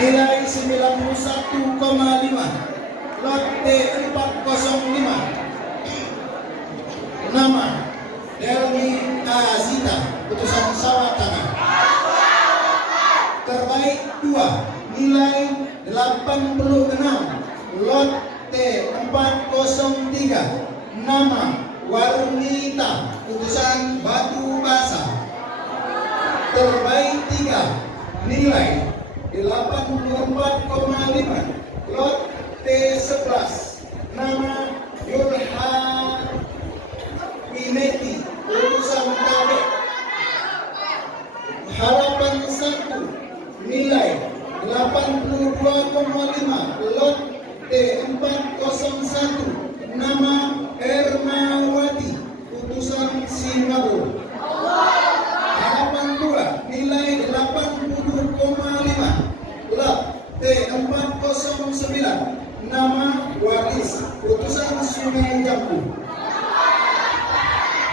nilai 91,5. Lot T405, nama Delmi Azita, putusan Sawah Tengah. Terbaik 2, nilai 86. Lot T403, nama Warnita, putusan Batu Basa. Terbaik 3, nilai 84,5. Lot T11, nama Yulha Wineti, putusan KB. Harapan 1, nilai 82,5. Lot T401, nama Ermawati, putusan Singapura. Harapan 2, nilai 80,5. Lot T409, nama Waris, putusan Sungai Jambu.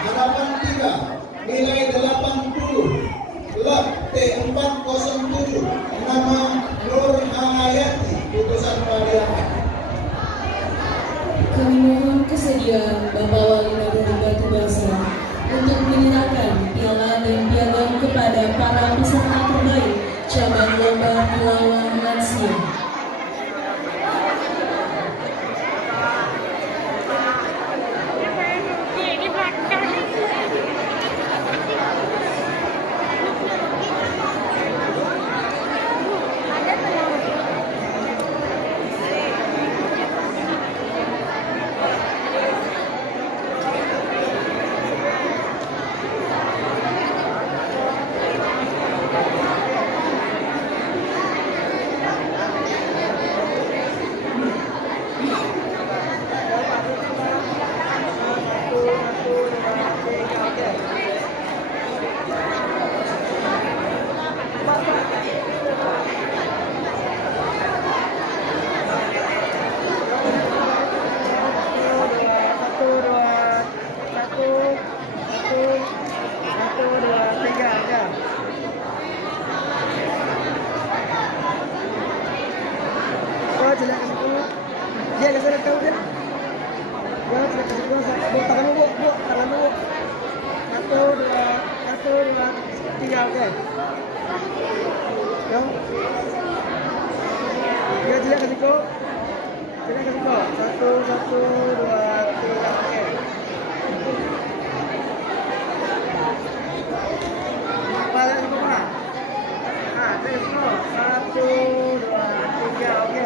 Harapan 3, nilai 80. Lot T407, nama Nur Hayati, putusan Pariaman. Kami mohon kesediaan Bapak Wali Nagari Batu Basa untuk menyerahkan piala dan piagam kepada para peserta terbaik cabang lomba tilawah lansia. Dia nggak sadar kau dia. Gua kasih gua tangan lu, bu, tangan lu. 1, 2, 3, oke. Yang. Dia tidak kasih kau. Tidak kasih kau. 1, 2, 3, oke. Apa lagi kau mana? Ah, terus kau. 1, 2, 3, oke.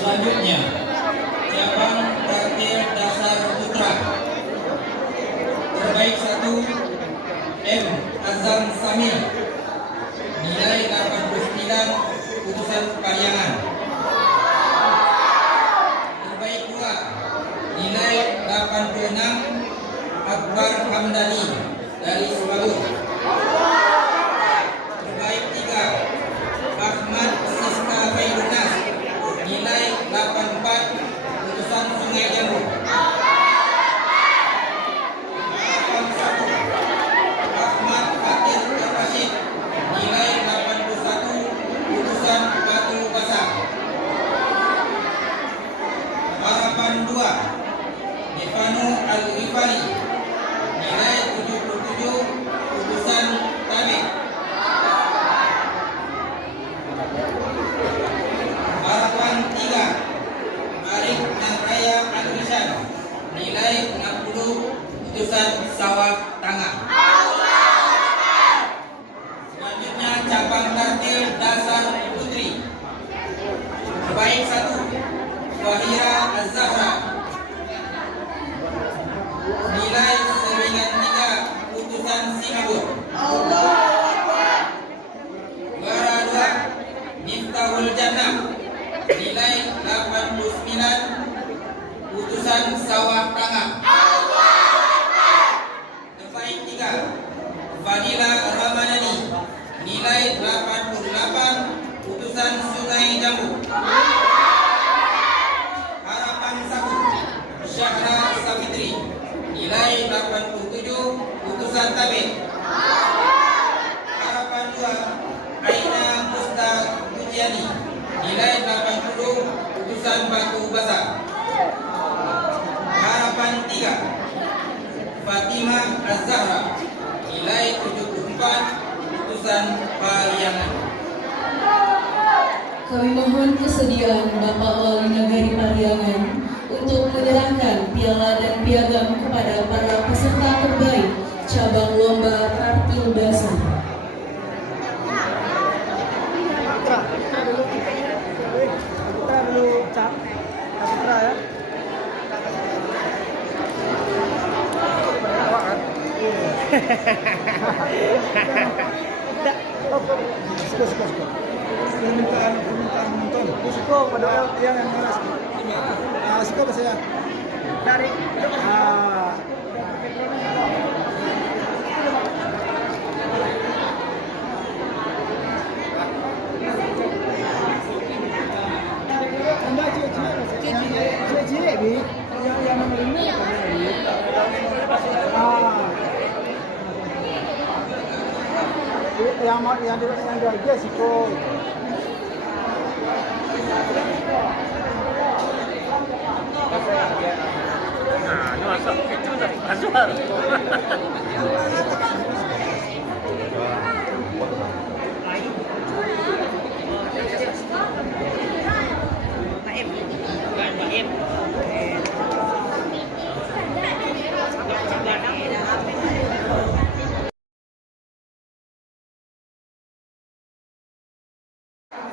Selanjutnya, cabang parkir dasar putra. Terbaik 1, M. Azam Samir, nilai 89, putusan Pariangan. Terbaik 2, nilai 86, Akbar Hamdani dari Sebalut. Terbaik 3, Ahmad Siska Faidunas, nilai 84, putusan Sungai Jambu. Harapan 1, Ahmad Fadila Ramadhani, nilai 88, Putusan Sungai Jambu. Harapan 1, Syahra Savitri, nilai 87, Putusan Tabik. Harapan 2, Aina Musta Pujiani, nilai 80, Putusan Batu Basah. Harapan 3, Fatimah Az-Zahra, nilai 74, Putusan Pariangan. Kami mohon kesediaan Bapak Wali Nagari Pariangan untuk menyerahkan piala dan piagam kepada para peserta terbaik cabang lomba Tartil Dasar. Putra dulu cap. Putra ya. Suka. Permintaan menonton. Suka pada yang merah. Suka ke saya. Dari. Anda cie bi. Yang nomor ini yang dia siko. Nah, ini masuk itu udah masuk.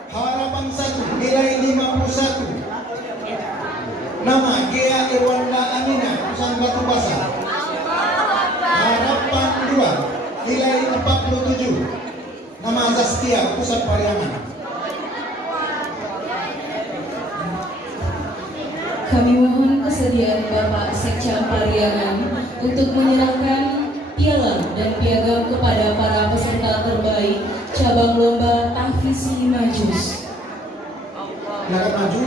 Harapan 1, nilai 51. Nama Gia Irwanda Amina, Putusan Batu Basah. Harapan 2, nilai 47. Nama Zastia, Putusan Pariangan. Kami mohon kesediaan Bapak Sekcam Pariangan untuk menyerahkan piala dan piagam kepada para peserta terbaik cabang lomba Tahfizi Majus. Silakan maju.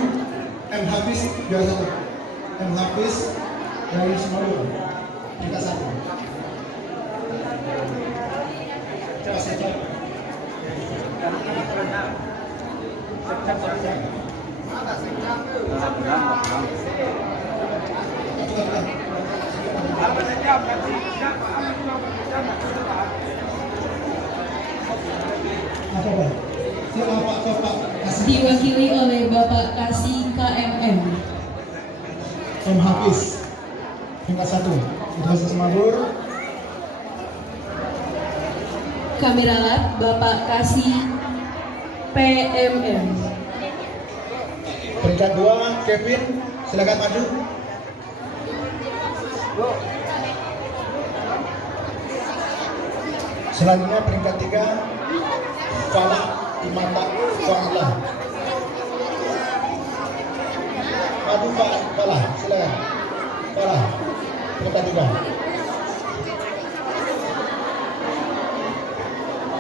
M. Hafiz juara 1. M. Hafiz dari Semarang. Peringkat 1. Coba saya. Apa Pak? Siapa Pak? Diwakili oleh Bapak Kasih KMM. M. Hafiz peringkat 1. Universitas Semabur. Kami ralat Bapak Kasih PMM. Peringkat 2, Kevin, silakan maju. Selanjutnya peringkat 3, Falah Imata Falah. Maju Pak Falah, silakan. Falah, peringkat 3.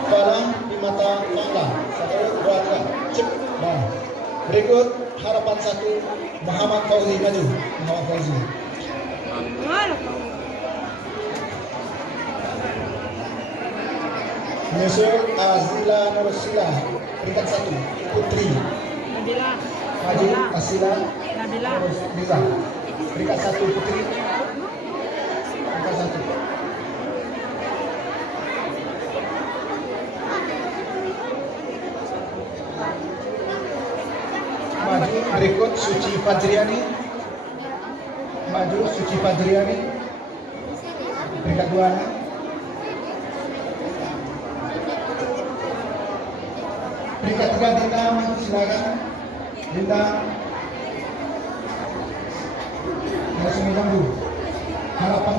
Falah Imata Falah. 1, 2, 3. Cep. Nah. Berikut harapan 1, Muhammad Fauzi, maju. Muhammad Fauzi. Menyusul Azila Nursila, peringkat 1, Putri. Maju Azila Nursila, peringkat 1, Putri. Peringkat 1. Maju berikut Suci Fajriani. Maju Suci Fajriani, peringkat 2. Peringkat 3 Dinda, maju silakan. Dinda. Dari Sungai Jambu. Harapan